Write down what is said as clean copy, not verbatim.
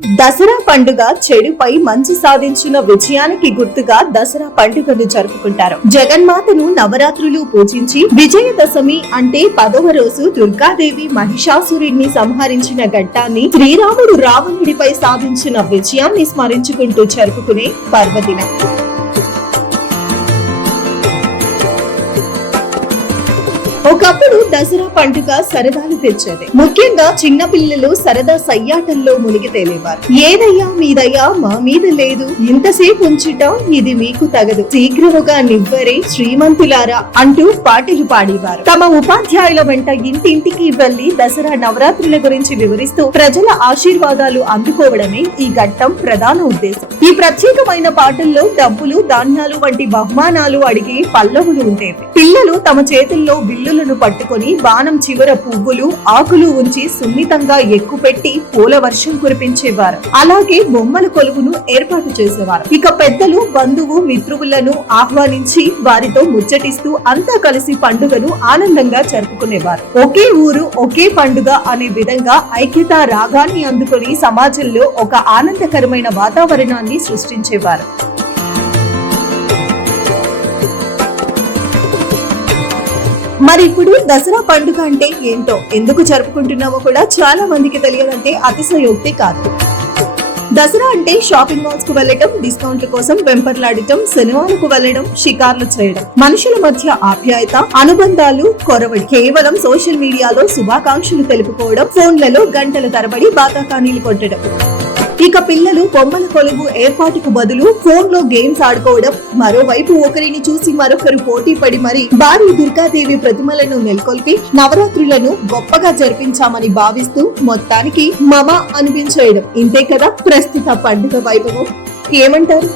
దసరా పండుగ చెడుపై మంచి సాధించిన విజయానికి గుర్తుగా దసరా పండుగను జరుపుకుంటారు. జగన్మాతను నవరాత్రులు పూజించి విజయదశమి అంటే 10వ రోజు దుర్గాదేవి మహిషాసురుడిని సంహరించిన ఘట్టాన్ని శ్రీరాముడు రావణుడిపై సాధించిన విజయాన్ని స్మరించుకుంటూ జరుపుకునే పర్వదినం. ఒకప్పుడు దసరా పండుగ సరదాలు తెచ్చేది. ముఖ్యంగా చిన్న పిల్లలు సరదా సయ్యాటంలో మునిగి తేలేవారు. ఏదయ్యా మీదయ్యా మా మీద లేదు, ఇంతసేపు ఉంచుట ఇది మీకు తగదు, శీఘ్రముగా నివ్వరే శ్రీమంతులారా అంటూ పాటలు పాడేవారు. తమ ఉపాధ్యాయుల వెంట ఇంటింటికి వెళ్లి దసరా నవరాత్రుల గురించి వివరిస్తూ ప్రజల ఆశీర్వాదాలు అందుకోవడమే ఈ ఘట్టం ప్రధాన ఉద్దేశం. ఈ ప్రత్యేకమైన పాటల్లో డబ్బులు, ధాన్యాలు వంటి బహుమానాలు అడిగే పల్లవులు ఉండేవి. పిల్లలు తమ చేతుల్లో బిల్లులను పట్టుకొని బాణం చివర పువ్వులు, ఆకులు ఉంచి సున్నితంగా ఎక్కుపెట్టి పూల వర్షం కురిపించేవారు. అలాగే బొమ్మల కొలువును ఏర్పాటు చేసేవారు. ఇక పెద్దలు బంధువు మిత్రువులను ఆహ్వానించి వారితో ముచ్చటిస్తూ అంతా కలిసి పండుగను ఆనందంగా జరుపుకునేవారు. ఒకే ఊరు ఒకే పండుగ అనే విధంగా ఐక్యతా రాగాన్ని అందుకొని సమాజంలో ఒక ఆనందకరమైన వాతావరణాన్ని సృష్టించేవారు. మరి ఇప్పుడు దసరా పండుగ అంటే ఏంటో, ఎందుకు జరుపుకుంటున్నామో కూడా చాలా మందికి తెలియదంటే అతిశయోక్తి కాదు. దసరా అంటే షాపింగ్ మాల్స్ కు వెళ్లడం, డిస్కౌంట్ల కోసం వెంపర్లాడటం, సినిమాలకు వెళ్లడం, షికార్లు చేయడం, మనుషుల మధ్య ఆప్యాయత, అనుబంధాలు కొరవడి, కేవలం సోషల్ మీడియాలో శుభాకాంక్షలు తెలుపుకోవడం, ఫోన్లలో గంటల తరబడి బాతాకానీలు కొట్టడం. ఇక పిల్లలు బొమ్మల కొలువు ఏర్పాటుకు బదులు ఫోన్ లో గేమ్స్ ఆడుకోవడం, మరోవైపు ఒకరిని చూసి మరొకరు పోటీ పడి మరి భారీ దుర్గాదేవి ప్రతిమలను నెలకొల్పి నవరాత్రులను గొప్పగా జరిపించామని భావిస్తూ మొత్తానికి మమ అనిపించేయడం. ఇంతే కదా ప్రస్తుత పండుగ వైభవం. ఏమంటారు?